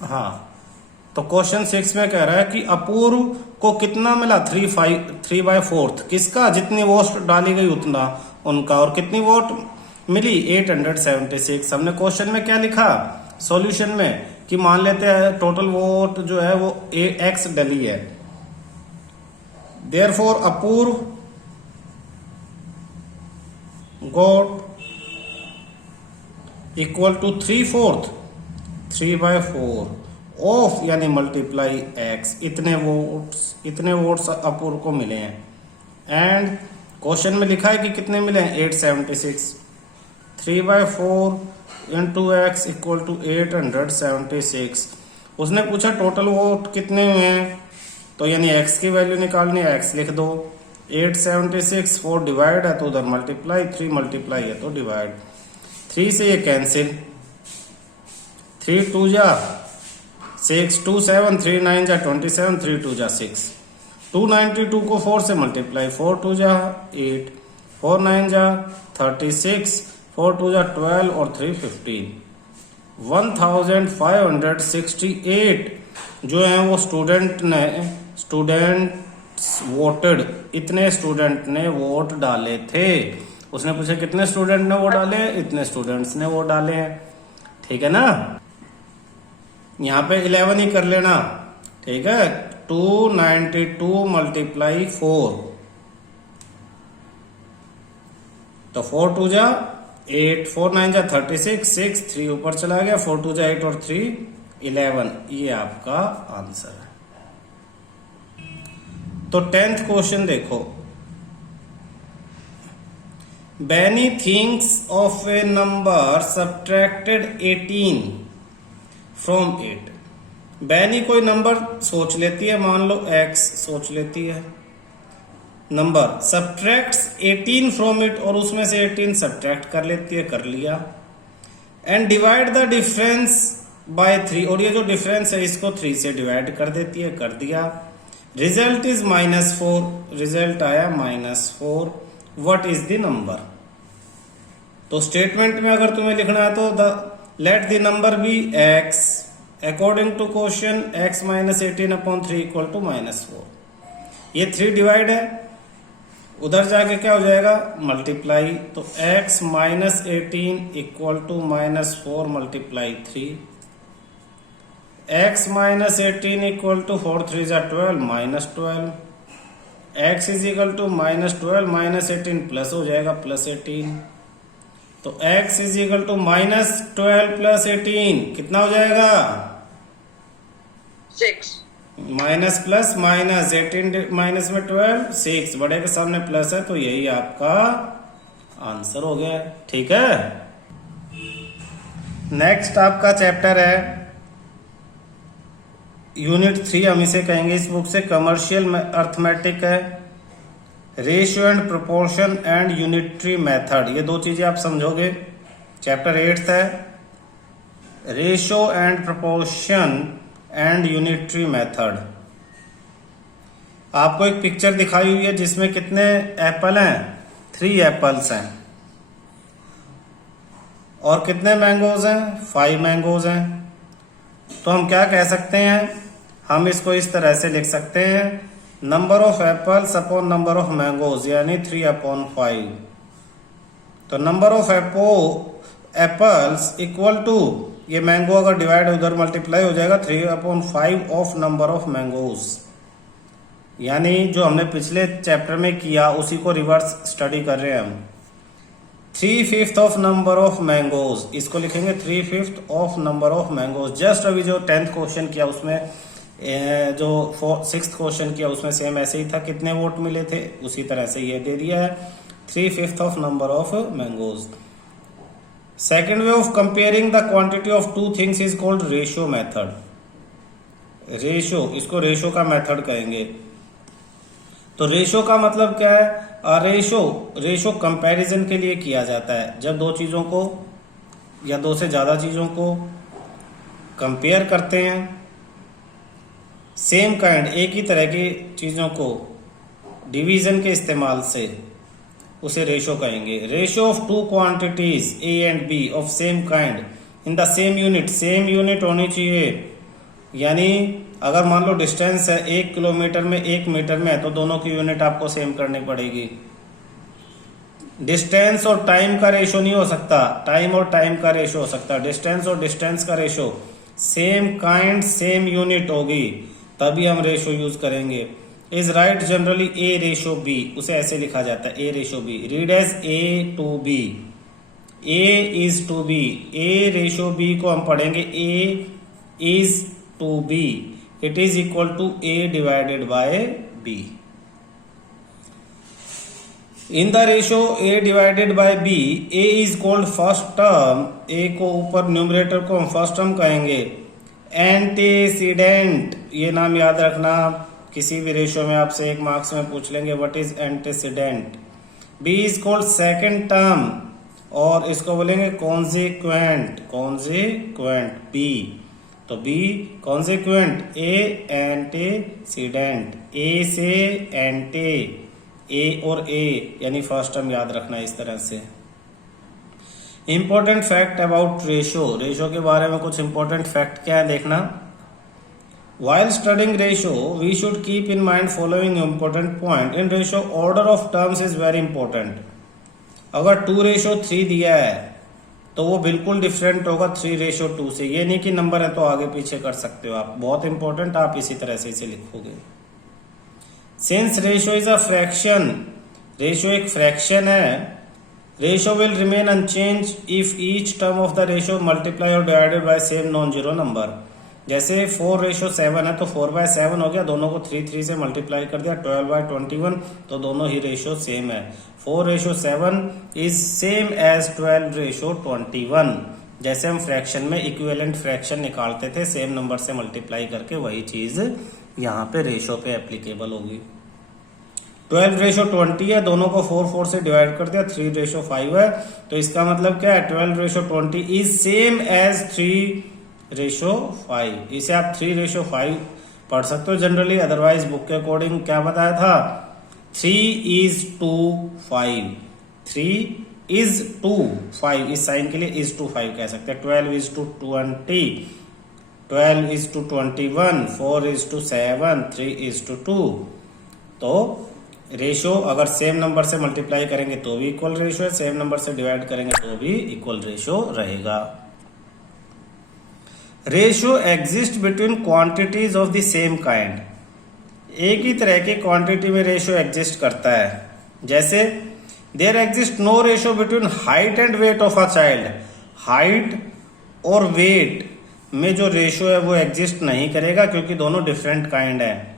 हाँ, तो क्वेश्चन 6 में कह रहा है कि अपूर्व को कितना मिला, 3/4 किसका, जितनी वोट डाली गई उतना उनका, और कितनी वोट मिली 876। हमने क्वेश्चन में क्या लिखा सॉल्यूशन में कि मान लेते हैं टोटल वोट जो है वो x डली है, therefore Apurva got equal to 3/4 3/4 of यानी मल्टीप्लाई x, इतने वोट्स अपूर्व को मिले हैं। एंड क्वेश्चन में लिखा है कि कितने मिले हैं 876, 3/4 इंटू एक्स इक्वल टू 876। उसने पूछा टोटल वोट कितने हुए हैं, तो यानी x की वैल्यू निकालनी है, x लिख दो, 876 4 डिवाइड है तो उधर मल्टीप्लाई, 3 मल्टीप्लाई है तो डिवाइड, 3 से ये कैंसिल, 3 2 जा 6 2 7, 3 9 जा 27, 3 2 जा 6, 292 को 4 से मल्टीप्लाई, 4 2 जा 8, 4 9 जा 36, 4 2 जा 12 और 3 15, 1568 जो है वो स्टूडेंट्स वोटेड, इतने स्टूडेंट ने वोट डाले थे। उसने पूछा कितने स्टूडेंट ने वोट डाले, इतने स्टूडेंट्स ने वोट डाले हैं, ठीक है ना। यहाँ पे 11 ही कर लेना, ठीक है, 292 मल्टीप्लाई 4, तो 4 2 जा 8, 4 9 जा 36, 6 3 ऊपर चला गया, 4 2 जा 8 और 3 11, ये आपका आंसर है। तो 10th क्वेश्चन देखो, Benny thinks of a number subtracted 18 from it। Benny कोई नंबर सोच लेती है, मान लो x सोच लेती है नंबर, subtracts 18 from it और उसमें से 18 subtract कर लेती है, कर लिया, and divide the difference by 3 और ये जो डिफरेंस है इसको 3 से डिवाइड कर देती है, कर दिया, रिजल्ट इज -4, रिजल्ट आया -4, व्हाट इज द नंबर। तो स्टेटमेंट में अगर तुम्हें लिखना है तो let the number be x according to question x - 18/3 equal to -4। ये 3 डिवाइड है, उधर जाके क्या हो जाएगा मल्टीप्लाई, तो x - 18 equal to -4 multiply 3, x - 18 equal to 4 3 जा 12 -12, x is equal to -12 -18 plus हो जाएगा +18, तो x इज इक्वल टू -12 + 18 कितना हो जाएगा 6, माइनस प्लस माइनस, 18 माइनस में 12 6, बड़े के सामने प्लस है तो यही आपका आंसर हो गया, ठीक है। नेक्स्ट आपका चैप्टर है यूनिट 3, हम इसे कहेंगे इस बुक से, कमर्शियल अर्थमेटिक है, ratio and proportion and unitary method, ये 2 चीजें आप समझोगे। चैप्टर 8 है ratio and proportion and unitary method. आपको एक पिक्चर दिखाई हुई है जिसमें कितने एप्पल हैं, 3 एप्पल्स हैं, और कितने मैंगोज हैं, 5 मैंगोज हैं। तो हम क्या कह सकते हैं, हम इसको इस तरह से लिख सकते हैं, number of apples upon number of mangoes यानी 3/5। तो number of apples equal to, ये मैंगो अगर डिवाइड उधर मल्टीप्लाई हो जाएगा 3/5 ऑफ नंबर ऑफ मैंगोज, यानी जो हमने पिछले चैप्टर में किया उसी को रिवर्स स्टडी कर रहे हैं हम। 3/5 ऑफ नंबर ऑफ मैंगोज, इसको लिखेंगे 3/5 of number of mangoes. Just अभी जो 10th क्वेश्चन किया उसमें जो 6th क्वेश्चन किया उसमें सेम ऐसे ही था, कितने वोट मिले थे, उसी तरह से ये दे दिया है 3/5 of number of mangoes. Second way of comparing the quantity of 2 things is called ratio method. Ratio, इसको रेशियो का मेथड कहेंगे। तो रेशियो का मतलब क्या है, रेशियो कंपैरिजन के लिए किया जाता है, जब 2 चीजों को या 2 से ज्यादा चीजों को कंपेयर करते हैं, सेम काइंड एक ही तरह की चीजों को डिवीजन के इस्तेमाल से उसे रेशियो कहेंगे। Ratio of 2 quantities A and B of same kind in the same unit, same unit होनी चाहिए, यानी अगर मान लो डिस्टेंस है 1 किलोमीटर में 1 मीटर में है तो दोनों की यूनिट आपको सेम करनी पड़ेगी। डिस्टेंस और टाइम का रेशो नहीं हो सकता, टाइम और टाइम का रेशो हो सकता है। डिस्टेंस और डिस्टेंस का ratio same kind same unit होगी तभी हम रेशो यूज करेंगे। Is right generally A ratio B, उसे ऐसे लिखा जाता है A ratio B. Read as A to B, A is to B. A ratio B को हम पढ़ेंगे A is to B, it is equal to A divided by B. In the ratio a divided by b, a is called first term, a को ऊपर numerator को हम first term कहेंगे। Antecedent, ये नाम याद रखना, किसी भी रेशो में आपसे 1 मार्क्स में पूछ लेंगे what is antecedent. b is called second term और इसको बोलेंगे कॉन्सिक्वेंट, कॉन्सिक्वेंट b। तो b consequent, a antecedent, a से एंटी, ए और ए यानी फर्स्ट टर्म याद रखना इस तरह से। Important fact about ratio, ratio के बारे में कुछ इंपॉर्टेंट फैक्ट क्या है देखना। While studying ratio we should keep in mind following important point. In ratio order of terms is very important. अगर 2:3 दिया है तो वो बिल्कुल डिफरेंट होगा 3:2 से। ये नहीं कि नंबर है तो आगे पीछे कर सकते हो आप, बहुत इंपॉर्टेंट, आप इसी तरह से इसे लिखोगे। Since ratio is a fraction, ratio एक फ्रैक्शन है, ratio will remain unchange if each term of the ratio multiply or divided by same non zero number. जैसे 4:7 है तो 4/7 हो गया, दोनों को 3 से मल्टीप्लाई कर दिया, 12/21, तो दोनों ही रेशो सेम है। 4:7 इज सेम एज 12:21। जैसे हम फ्रैक्शन में इक्विवेलेंट फ्रैक्शन निकालते थे सेम नंबर से मल्टीप्लाई करके, वही चीज यहाँ पे रेशो पे एप्लीकेबल होगी। 12:20 है, दोनों को 4 से डिवाइड कर दिया, 3:5 है, तो इसका मतलब क्या है 12:20 इज सेम एज 3:5। इसे आप 3:5 पढ़ सकते हो जनरली, अदरवाइज बुक के अकॉर्डिंग क्या बताया था 3:5, 3:5, इस साइन के लिए is/5 कह सकते हैं। 12:20, 12:21, 4:7, 3:2। तो रेशो अगर सेम नंबर से मल्टीप्लाई करेंगे तो भी इक्वल रेशो है, सेम नंबर से डिवाइड करेंगे तो भी इक्वल रेशो रहेगा। Ratio exist between quantities of the same kind. एक ही तरह की क्वांटिटी में रेशो एग्जिस्ट करता है। जैसे there exist no ratio between height and weight of a child. Height और वेट में जो रेशो है वो एग्जिस्ट नहीं करेगा क्योंकि दोनों डिफरेंट काइंड है।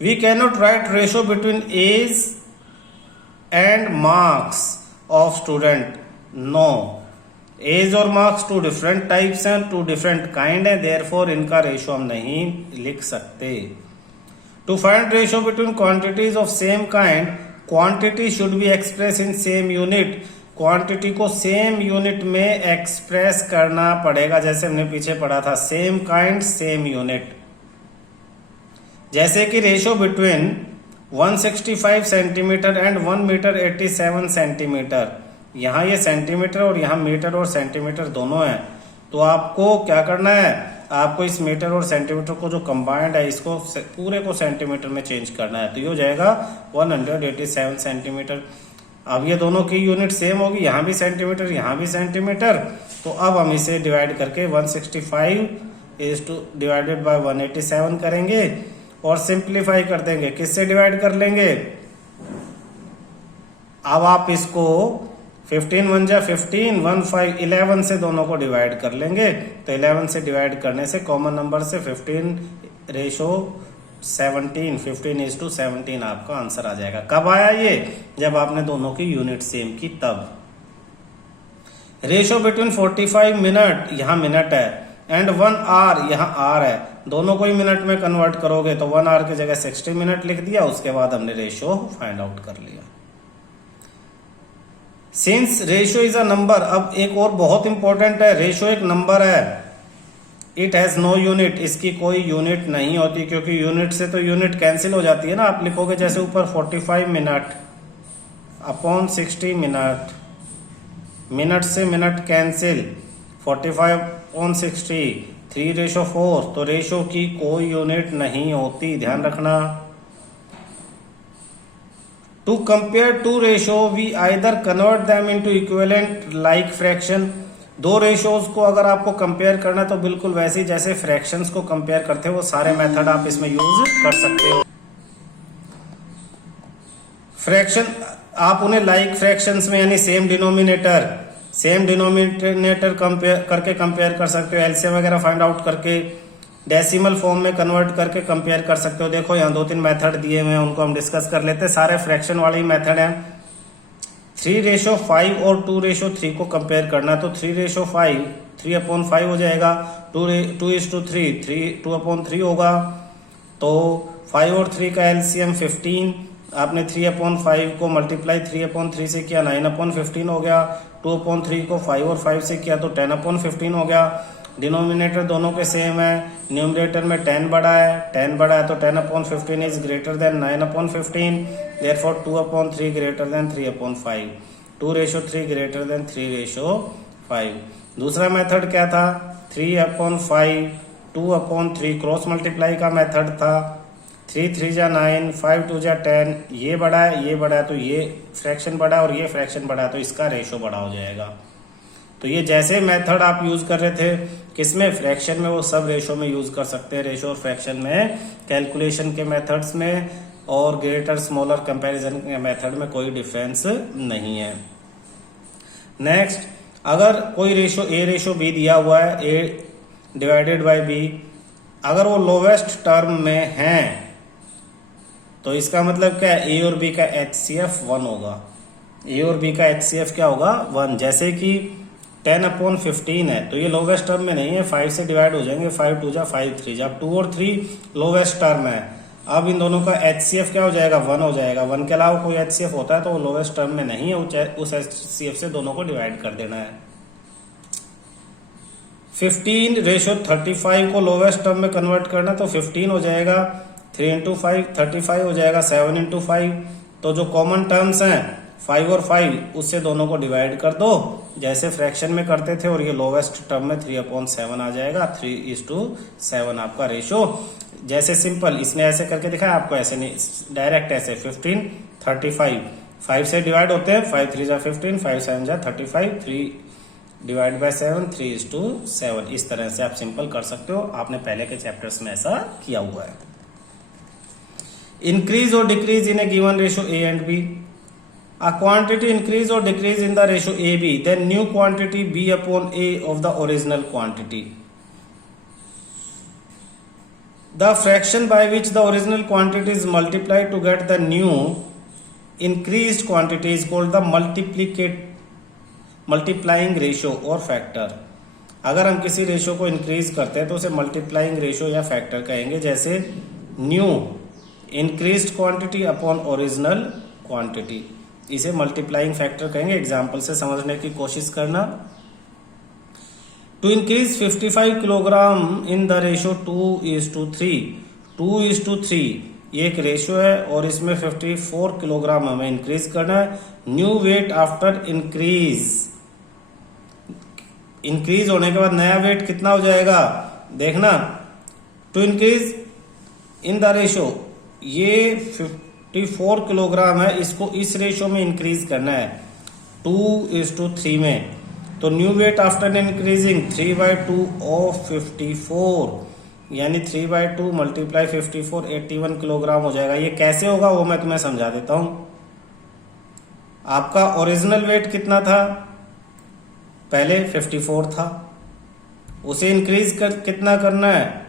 We can not write ratio between age and marks of student. No, age और मार्क्स 2 डिफरेंट टाइप्स हैं, 2 डिफरेंट काइंड है, देयरफॉर इनका रेशो हम नहीं लिख सकते। To find ratio between quantities of same kind, quantity should be express in same unit. Quantity को same unit में एक्सप्रेस करना पड़ेगा, जैसे हमने पीछे पढ़ा था सेम काइंड सेम यूनिट। जैसे कि ratio between 165 centimetre and 1 metre 87 centimetre. यहाँ ये सेंटीमीटर और यहाँ मीटर और सेंटीमीटर दोनों हैं, तो आपको क्या करना है, आपको इस मीटर और सेंटीमीटर को जो कंबाइंड है इसको पूरे को सेंटीमीटर में चेंज करना है, तो ये हो जाएगा 187 सेंटीमीटर। अब ये दोनों की यूनिट सेम होगी, यहाँ भी सेंटीमीटर यहाँ भी सेंटीमीटर, तो अब हम इसे डिवाइड करके 165 इज टू डिवाइडेड बाय 187 करेंगे और सिंप्लीफाई कर देंगे। किससे डिवाइड कर लेंगे, अब आप इसको 15 1 जा 15, 1 5 11 से दोनों को डिवाइड कर लेंगे, तो 11 से डिवाइड करने से कॉमन नंबर से 15:17 आपका आंसर आ जाएगा। कब आया ये, जब आपने दोनों की यूनिट सेम की तब। रेशो बिटवीन 45 मिनट, यहाँ मिनट है, एंड 1 आवर, यहाँ आर है, दोनों को ही मिनट में कन्वर्ट करोगे तो 1 आवर की जगह 60 मिनट लिख दिया, उसके बाद हमने रेशो फाइंड आउट कर लिया। Since ratio is a number, अब एक और बहुत इंपॉर्टेंट है, रेशो एक नंबर है, इट हैज नो यूनिट, इसकी कोई यूनिट नहीं होती, क्योंकि यूनिट से तो यूनिट कैंसिल हो जाती है ना। आप लिखोगे जैसे ऊपर 45 मिनट अपॉन 60 मिनट, मिनट से मिनट कैंसिल, 45 अपॉन 60, 3:4, तो रेशो की कोई यूनिट नहीं होती, ध्यान रखना। To compare two ratio we either convert them into equivalent like fraction. दो रेशोज को अगर आपको कंपेयर करना तो बिल्कुल वैसे ही जैसे फ्रैक्शंस को कंपेयर करते हो वो सारे मेथड आप इसमें यूज कर सकते हो। फ्रैक्शन आप उन्हें लाइक फ्रैक्शंस में यानी सेम डिनोमिनेटर कंपेयर कर सकते हो, एलसीएम वगैरह फाइंड आउट करके, डेसिमल फॉर्म में कन्वर्ट करके कंपेयर कर सकते हो। देखो यहाँ 2-3 मेथड दिए हुए हैं, उनको हम डिस्कस कर लेते हैं। सारे फ्रैक्शन वाले ही मेथड हैं। 3:5 और 2:3 को कंपेयर करना, तो 3:5 3/5 हो जाएगा, 2:3 2/3 होगा। तो 5 और 3 का एलसीएम 15, आपने 3/5 को मल्टीप्लाई 3/3 से किया 9/15 हो गया। 2/3 को 5 और 5 से किया तो 10/15 हो गया। डिनोमिनेटर दोनों के सेम है, न्यूमरेटर में 10 बड़ा है तो 10/15 is greater than 9/15, therefore 2/3 greater than 3/5, 2:3 greater than 3:5। दूसरा मेथड क्या था, 3/5 2/3 क्रॉस मल्टीप्लाई का मेथड था। 3 3 जा 9, 5 2 जा 10, ये बड़ा है तो ये फ्रैक्शन बड़ा है और ये फ्रैक्शन बड़ा है तो इसका रेशो बड़ा हो जाएगा। तो ये जैसे मेथड आप यूज कर रहे थे किसमें, फ्रैक्शन में, वो सब रेशो में यूज कर सकते हैं। रेशो और फ्रैक्शन में, कैलकुलेशन के मेथड्स में और ग्रेटर स्मॉलर कंपैरिजन के मेथड में कोई डिफरेंस नहीं है। नेक्स्ट, अगर कोई रेशो ए रेशो बी दिया हुआ है, ए डिवाइडेड बाय बी, अगर वो लोवेस्ट टर्म में है तो इसका मतलब क्या है, ए और बी का एचसीएफ 1 होगा। ए और बी का एचसीएफ क्या होगा, 1। जैसे कि 10/15 है तो ये लोवेस्ट टर्म में नहीं है, 5 से डिवाइड हो जाएंगे, 5 2 जा 5 3 जा, 2 और 3 लोवेस्ट टर्म है। अब इन दोनों का एचसीएफ क्या हो जाएगा, 1 हो जाएगा। 1 के अलावा कोई एचसीएफ होता है तो वो लोवेस्ट टर्म में नहीं है, उस एचसीएफ से दोनों को डिवाइड कर देना है। 15:35 को लोवेस्ट टर्म में कन्वर्ट करना तो 15 हो जाएगा, 3 × 5 35 हो जाएगा, 7 × 5। तो जो कॉमन टर्म्स हैं 5 और 5 उससे दोनों को डिवाइड कर दो जैसे फ्रैक्शन में करते थे, और ये लोवेस्ट टर्म में 3/7 आ जाएगा। 3:7 आपका रेशो। जैसे सिंपल इसने ऐसे करके दिखाया, आपको ऐसे नहीं, डायरेक्ट ऐसे 15 35 5 से डिवाइड होते हैं, 5 3 जा 15, 5 7 जा 35, 3 डिवाइड बाय 7 3:7। इस तरह से आप सिंपल कर सकते हो, आपने पहले के चैप्टर्स में ऐसा किया हुआ है। इंक्रीज और decrease in a given ratio A and B. A quantity increase or decrease in the ratio AB, then new quantity B/A of the original quantity. The fraction by which the original quantity is multiplied to get the new increased quantity is called the multiplying ratio or factor. अगर हम किसी ratio को increase करते हैं तो उसे multiplying ratio या factor कहेंगे। जैसे new increased quantity upon original quantity, इसे मल्टीप्लाइंग फैक्टर कहेंगे। एग्जाम्पल से समझने की कोशिश करना। To increase 55 kilogram in the ratio 2:3, 2:3 ये एक रेशो है और इसमें 54 किलोग्राम हमें इंक्रीज करना है। न्यू वेट आफ्टर इंक्रीज होने के बाद नया वेट कितना हो जाएगा, देखना। To increase in the ratio, ये 54 किलोग्राम है, इसको इस रेशो में इंक्रीज करना है 2:3 में। तो new weight after increasing 3/2 of 54, यानी 3/2 मल्टीप्लाई 54 81 किलोग्राम हो जाएगा। ये कैसे होगा वो मैं तुम्हें समझा देता हूं। आपका ओरिजिनल वेट कितना था, पहले 54 था, उसे इंक्रीज कितना करना है